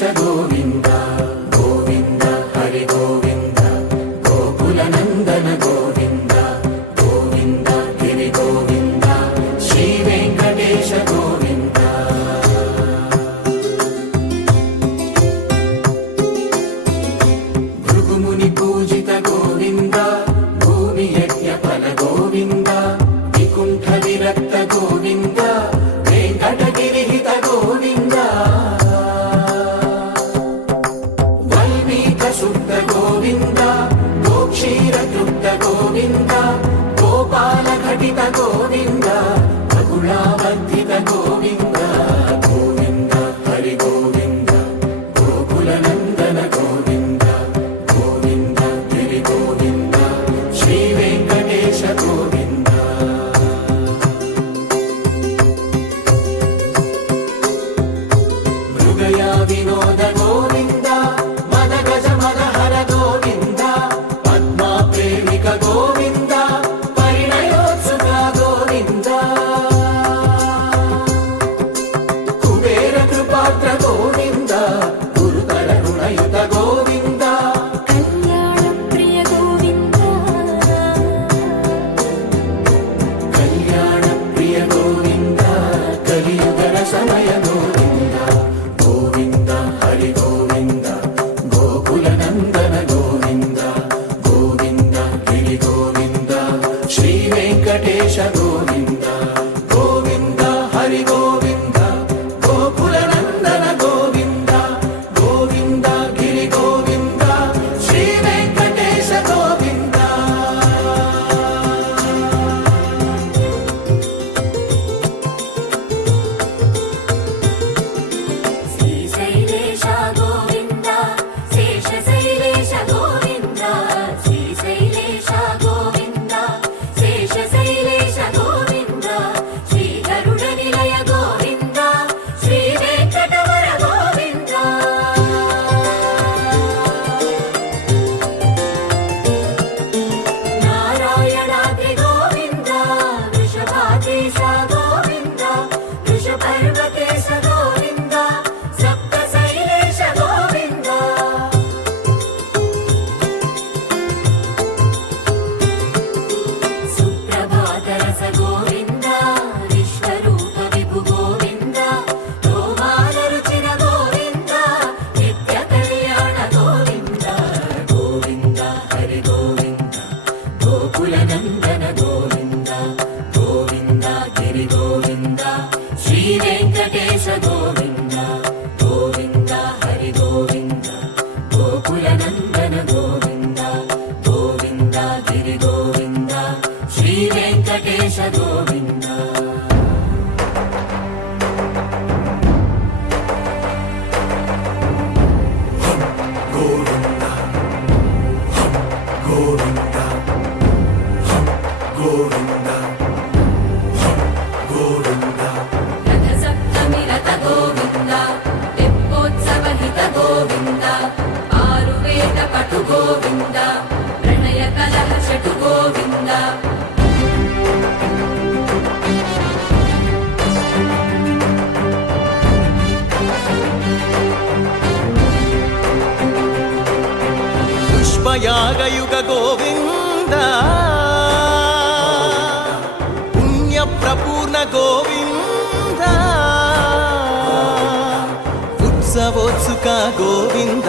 వెంకటేశ గోవింద గోవింద హరి గోవింద గోకుల నందన గోవింద గోవింద గిరి గోవింద శ్రీ వెంకటేశ గోవింద భృగుముని పూజిత గోవింద భూమి యజ్ఞ ఫల గోవింద వికుంఠ విరక్త గోవింద వెంకటగిరిహిత గోవింద వల్మీక శుద్ధ గోవింద గోక్షీర తృప్త గోవింద గోపాల ఘటిత గోవింద బహుళావర్ధిత గోవింద గోవింద హరి గోవింద గోకుల నందన గోవింద గోవింద గిరి గోవింద శ్రీ వెంకటేశ గోవింద మృగయా వినోద గోవింద మద గజ మద హర గోవింద పద్మా ప్రేమిక గోవింద పరిణయోత్సుక గోవింద కుబేర కృపాత్ర గోవింద గురుతర రుణయుత గోవింద కళ్యాణ ప్రియ గోవింద కళ్యాణ ప్రియ గోవింద కలియుగ సమయ గోవింద గోవింద హరి గోవింద గోకుల నందన గోవింద గోవింద గిరి గోవింద శ్రీ వెంకటేశ గోవింద గోవింద హరి గోవింద గోకుల నందన గోవింద గోవింద గిరి గోవింద శ్రీ వెంకటేశ గోవింద శ్రీశైలేశ గోవింద శేషశైలేశ గోవింద శ్రీశైలేశ గోవింద శేషశైలేశ గోవింద శ్రీ గరుడ నిలయ గోవింద శ్రీ వెంకటవర గోవింద నారాయణాద్రి గోవింద వృషభాదేశ గోవింద వృషపర్వతేశ గోవింద సప్తశైలేశ గోవింద సుప్రభాతరస గోవింద విశ్వరూప విభు గోవింద గోమాల రుచిర గోవింద నిత్య కళ్యాణ గోవింద గోవింద హరి గోవింద గోకుల నందన గోవింద గోవింద గిరి గోవింద శ్రీ వెంకటేశ గోవింద గోవింద హరి గోవింద గోకుల నందన గోవింద గోవింద గిరి గోవింద శ్రీ వెంకటేశ గోవింద గోవింద గోవింద గోవింద గోవింద రథ సప్తమి రథ గోవింద తెప్పోత్సవ హిత గోవింద ఆరువేద పటు గోవింద ప్రణయ కలహ షటు గోవింద పుష్పయాగయుగ గోవింద పుణ్య ప్రపూర్ణ గోవింద ఉత్సవోత్సుక గోవింద